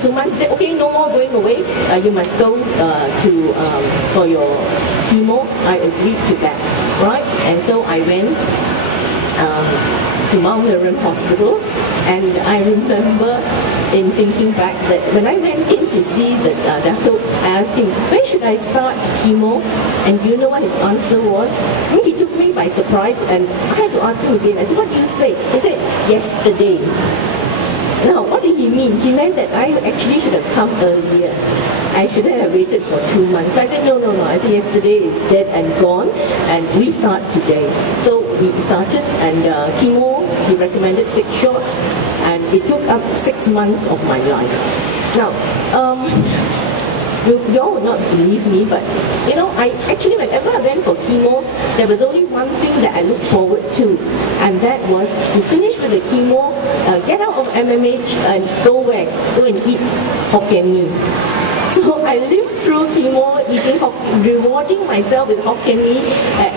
2 months, he said, okay, no more going away. You must go for your chemo. I agreed to that, right? And so I went to Mount Meron Hospital, and I remember in thinking back that when I went in to see the doctor, I asked him, when should I start chemo? And do you know what his answer was? He took me by surprise, and I had to ask him again. I said, what do you say? He said, yesterday. Now, what did he mean? He meant that I actually should have come earlier. I shouldn't have waited for 2 months. But I said, no. I said, yesterday is dead and gone, and we start today. So we started, and chemo, he recommended 6 shots, and it took up 6 months of my life. Now, you all would not believe me, but you know, I actually, whenever I went for chemo, there was only one thing that I looked forward to, and that was you finish with the chemo, get out of MMH and go where? Go and eat Hokkien Mee. So I lived through chemo, rewarding myself with Hokkien Mee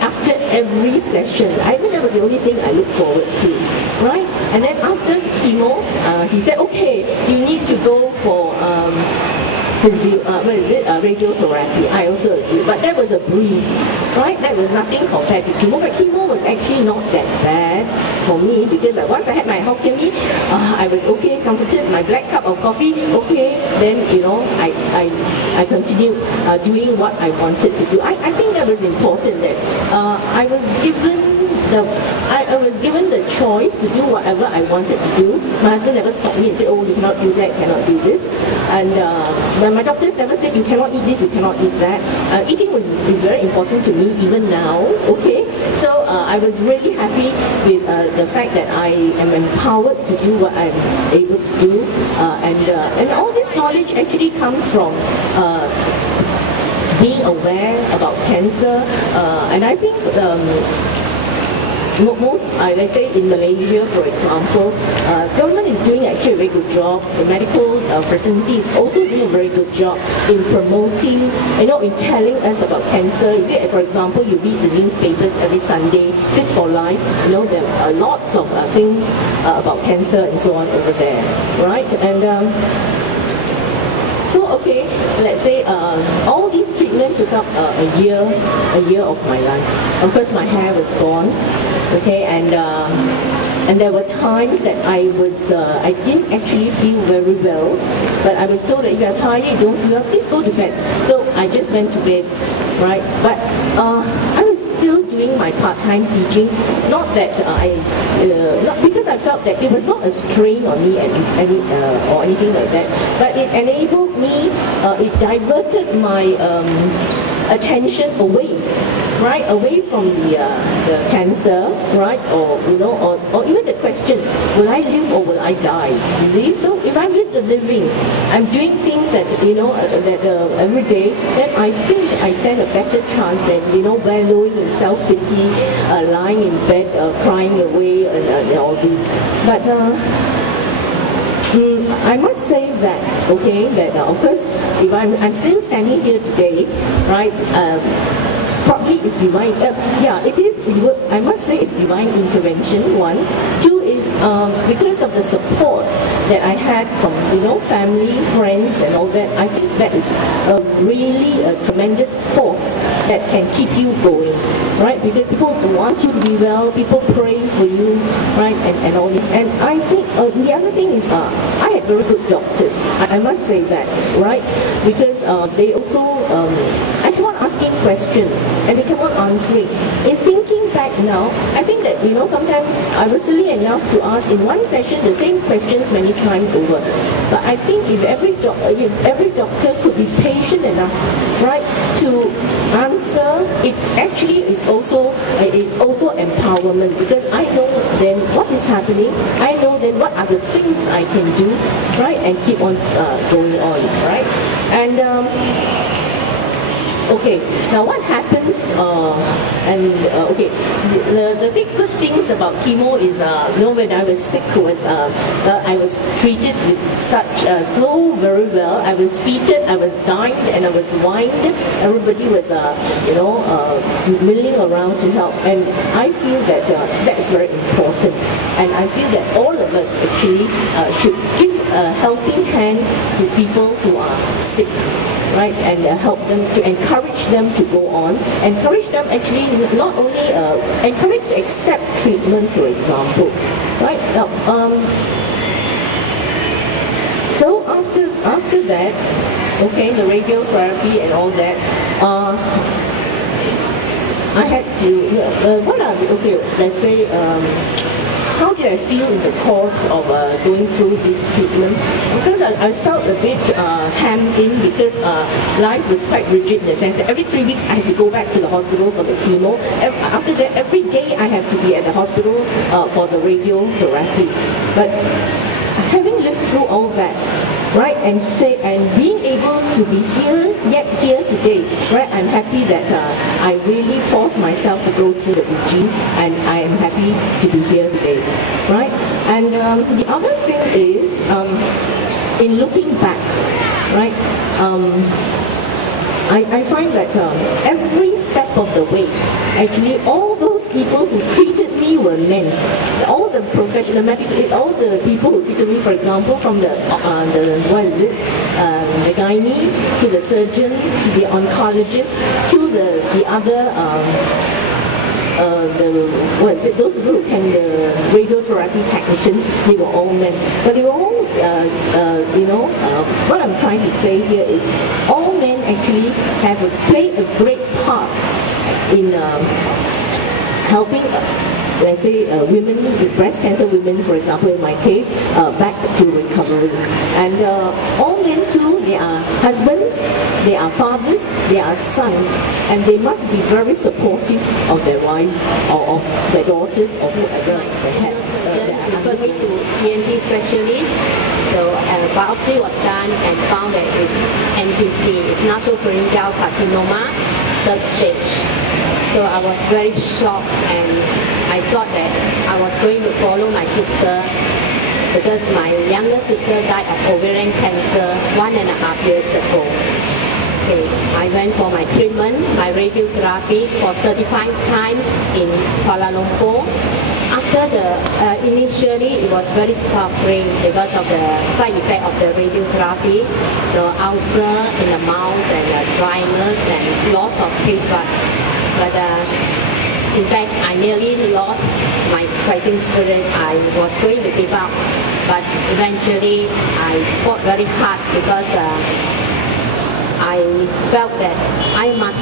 after every session. I think that was the only thing I looked forward to, right? And then after chemo, he said, okay, you need to go for radiotherapy. I also agree, but that was a breeze, right? That was nothing compared to chemo, but chemo was actually not that bad for me, because once I had my Hokkien Mee, I was okay, comforted, my black cup of coffee, okay, then, you know, I continued doing what I wanted to do. I think that was important, that I was given the choice to do whatever I wanted to do. My husband never stopped me and said, oh, you cannot do that, cannot do this. And my doctors never said, you cannot eat this, you cannot eat that. Eating is very important to me even now, okay? So I was really happy with the fact that I am empowered to do what I'm able to do. And all this knowledge actually comes from being aware about cancer. And I think most, let's say in Malaysia, for example, government is doing actually a very good job. The medical fraternity is also doing a very good job in promoting, you know, in telling us about cancer. Is it, for example, you read the newspapers every Sunday, Fit for Life, you know, there are lots of things about cancer and so on over there, right? And so, okay, let's say all these treatment took up a year of my life. Of course, my hair was gone, okay, and there were times that I didn't actually feel very well, but I was told that if you are tired, you don't feel well, please go to bed. So I just went to bed, right? But I was still doing my part-time teaching, not that not because I felt that it was not a strain on me or anything like that, but it enabled me, it diverted my attention away, right, away from the cancer, right, or you know, or even the question, will I live or will I die? You see, so if I'm with the living, I'm doing things that, you know, every day, then I think I stand a better chance than, you know, wallowing in self-pity, lying in bed, crying away, and all this. But I must say that, okay, that of course, if I'm still standing here today, right, probably it's divine, yeah, it is, I must say it's divine intervention, one. Two is because of the support that I had from, you know, family, friends and all that. I think that is really a tremendous force that can keep you going, right? Because people want you to be well, people pray for you, right, and all this. And I think the other thing is I had very good doctors, I must say that, right? Because they also, I keep on asking questions and they keep on answering. In thinking back now, I think that, you know, sometimes I was silly enough to ask in one session the same questions many times over. But I think if every doctor could be patient enough, right, to answer, it actually is also empowerment, because I know then what is happening, I know then what are the things I can do, right, and keep on going on, right? And Okay, now what happens, okay, the big good things about chemo is, when I was sick, I was treated with so very well. I was feted, I was dined, and I was wined. Everybody was, milling around to help, and I feel that that is very important. And I feel that all of us actually should give a helping hand to people who are sick, right, and help them, to encourage them to go on, encourage them actually not only encourage to accept treatment, for example, right. So after that, okay, the radiotherapy and all that, I had to let's say. How did I feel in the course of going through this treatment? Because I felt a bit hemmed in, because life was quite rigid in the sense that every 3 weeks I had to go back to the hospital for the chemo. After that, every day I have to be at the hospital for the radiotherapy. But having lived through all that, right, and being able to be here today, right, I'm happy that I really forced myself to go through the regime, and I am happy to be here today, right. And the other thing is, in looking back, right, I find that every step of the way, actually all those people who treated me were men. All the all the people who treated me, for example, from the gynae, to the surgeon, to the oncologist, to the other those people who attend the radiotherapy technicians, they were all men. But they were all, what I'm trying to say here is, all men actually play a great part in helping, let's say, women with breast cancer, women, for example, in my case, back to recovery. And all men too, they are husbands, they are fathers, they are sons, and they must be very supportive of their wives or of their daughters or whoever they have. Referred me to ENT specialist. So biopsy was done and found that it's NPC, it's nasopharyngeal carcinoma, 3rd stage. So I was very shocked, and I thought that I was going to follow my sister, because my younger sister died of ovarian cancer 1.5 years ago. Okay, I went for my treatment, my radiotherapy, for 35 times in Kuala Lumpur. After initially it was very suffering because of the side effect of the radiotherapy, the ulcer in the mouth and dryness and loss of taste buds. But in fact, I nearly lost my fighting spirit. I was going to give up, but eventually I fought very hard, because I felt that I must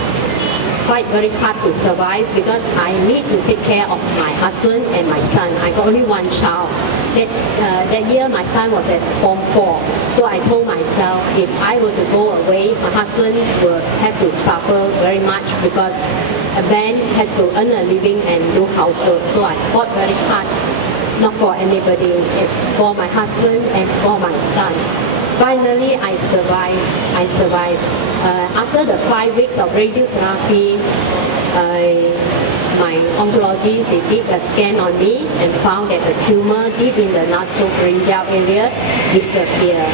fight very hard to survive, because I need to take care of my husband and my son. I got only one child. That year my son was at Form 4. So I told myself, if I were to go away, my husband would have to suffer very much, because a man has to earn a living and do housework. So I fought very hard, not for anybody, it's for my husband and for my son. Finally, I survived. After the 5 weeks of radiotherapy, my oncologist did a scan on me and found that the tumor deep in the nasopharyngeal area disappeared.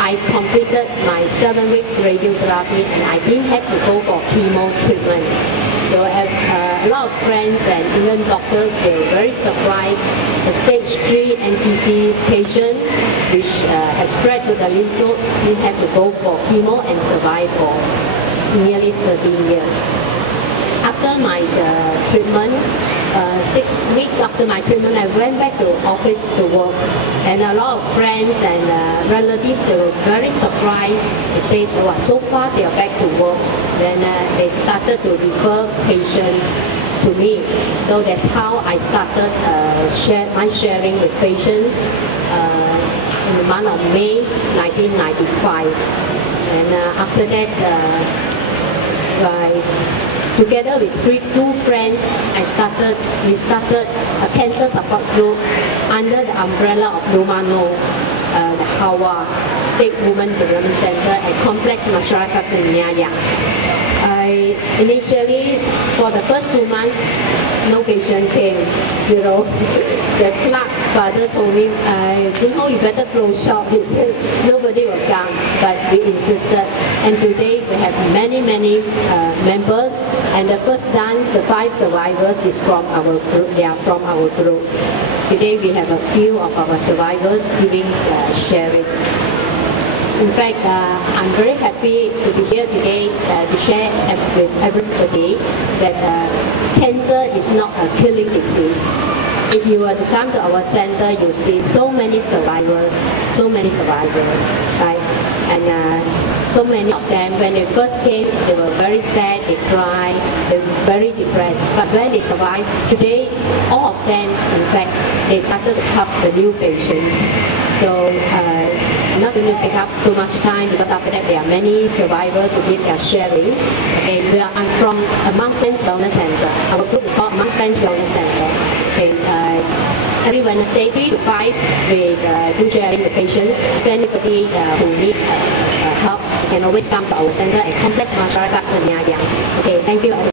I completed my 7 weeks radiotherapy, and I didn't have to go for chemo treatment. So a lot of friends and even doctors, they were very surprised. The stage 3 NPC patient, which has spread to the lymph nodes, didn't have to go for chemo and survive for nearly 13 years. After my treatment, 6 weeks after my treatment, I went back to office to work, and a lot of friends and relatives, they were very surprised. They said, "Oh, so fast you're back to work." Then they started to refer patients to me. So that's how I started my sharing with patients in the month of May 1995. And after that, together with two friends, we started a cancer support group under the umbrella of Romano, the HAWA, State Women Development Center at Complex Masyarakat Penyayang. initially, for the first 2 months, no patient came, zero. The clerk's father told me, I don't know, you better close shop. He said, nobody will come, but we insisted. And today we have many members, and the first dance, the 5 survivors, is from our group. They are from our groups. Today we have a few of our survivors giving sharing. In fact, I'm very happy to be here today to share with everybody that cancer is not a killing disease. If you were to come to our center, you see so many survivors, right? And so many of them, when they first came, they were very sad, they cried, they were very depressed. But when they survived, today, all of them, in fact, they started to help the new patients. So, I'm not going to take up too much time because after that there are many survivors who give their sharing. Okay, I'm from Among Friends Wellness Center. Our group is called Among Friends Wellness Center. Okay, every Wednesday 3 to 5 we do sharing with patients. If anybody who need help, you can always come to our center at Complex Masyarakat Penyayang. Okay, thank you.